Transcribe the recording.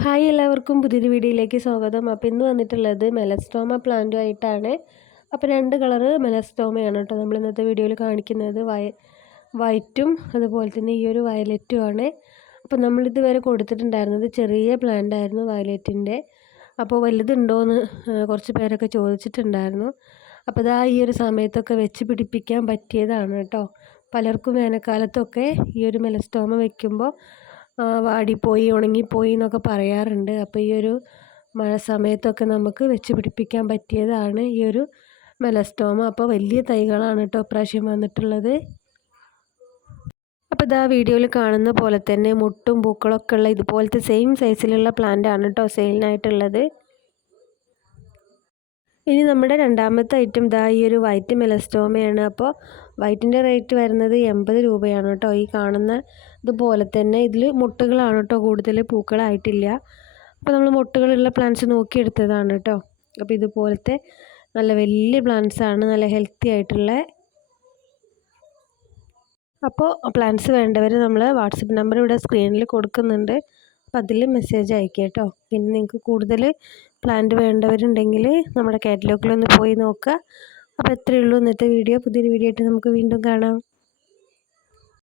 Hi എല്ലാവർക്കും പുതിയൊരു വീഡിയോയിലേക്ക് സ്വാഗതം. അപ്പോൾ ഇന്ന് വന്നിട്ടുള്ളത് മെലസ്റ്റോമ പ്ലാന്റും ആയിട്ടാണ്. അപ്പോൾ രണ്ട് കളറ് മെലസ്റ്റോമയാണ് കേട്ടോ നമ്മൾ ഇന്നത്തെ വീഡിയോയിൽ കാണിക്കുന്നത്. വയ വൈറ്റും അതുപോലെ തന്നെ ഈ ഒരു വയലറ്റും ആണ്. അപ്പോൾ നമ്മളിതുവരെ കൊടുത്തിട്ടുണ്ടായിരുന്നത് ചെറിയ പ്ലാന്റ് ആയിരുന്നു വയലറ്റിന്റെ. അപ്പോൾ വലുതുണ്ടോയെന്ന് കുറച്ച് പേരൊക്കെ ചോദിച്ചിട്ടുണ്ടായിരുന്നു. അപ്പോൾ ഇതാ ഈ ഒരു സമയത്തൊക്കെ വെച്ച് പിടിപ്പിക്കാൻ പറ്റിയതാണ് കേട്ടോ. പലർക്കും വേനൽക്കാലത്തൊക്കെ ഈ ഒരു മെലസ്റ്റോമ വെക്കുമ്പോൾ വാടിപ്പോയി ഉണങ്ങിപ്പോയി എന്നൊക്കെ പറയാറുണ്ട്. അപ്പോൾ ഈ ഒരു മഴ സമയത്തൊക്കെ നമുക്ക് വെച്ച് പിടിപ്പിക്കാൻ പറ്റിയതാണ് ഈ ഒരു മെലസ്റ്റോമ. അപ്പോൾ വലിയ തൈകളാണ് കേട്ടോ ഇപ്രാവശ്യം വന്നിട്ടുള്ളത്. അപ്പോൾ ഇതാ വീഡിയോയിൽ കാണുന്ന പോലെ തന്നെ മുട്ടും പൂക്കളൊക്കെ ഉള്ള ഇതുപോലത്തെ സെയിം സൈസിലുള്ള പ്ലാന്റ് ആണ് കേട്ടോ സെയിലിനായിട്ടുള്ളത് ഇനി നമ്മുടെ രണ്ടാമത്തെ ഐറ്റം ഇതാ ഈ ഒരു വൈറ്റ് മെലസ്റ്റോമയാണ് അപ്പോൾ വൈറ്റിന്റെ റേറ്റ് വരുന്നത് എൺപത് രൂപയാണ് കേട്ടോ. ഈ കാണുന്ന ഇതുപോലെ തന്നെ ഇതിൽ മുട്ടുകളാണ് കേട്ടോ കൂടുതൽ പൂക്കളായിട്ടില്ല. അപ്പോൾ നമ്മൾ മുട്ടുകളുള്ള പ്ലാന്റ്സ് നോക്കിയെടുത്തതാണ് കേട്ടോ. അപ്പോൾ ഇതുപോലത്തെ നല്ല വലിയ പ്ലാന്റ്സ് ആണ് നല്ല ഹെൽത്തി ആയിട്ടുള്ള അപ്പോൾ പ്ലാന്റ്സ് വേണ്ടവർ നമ്മൾ വാട്സപ്പ് നമ്പർ ഇവിടെ സ്ക്രീനിൽ കൊടുക്കുന്നുണ്ട്. അപ്പോൾ അതിൽ മെസ്സേജ് അയക്കുക കേട്ടോ പിന്നെ നിങ്ങൾക്ക് കൂടുതൽ പ്ലാന്റ് വേണ്ടവരുണ്ടെങ്കിൽ നമ്മുടെ കാറ്റലോഗിലൊന്ന് പോയി നോക്കുക അപ്പോൾ എത്രയേ ഉള്ളൂ ഇന്നത്തെ വീഡിയോ പുതിയൊരു വീഡിയോ ആയിട്ട് നമുക്ക് വീണ്ടും കാണാം.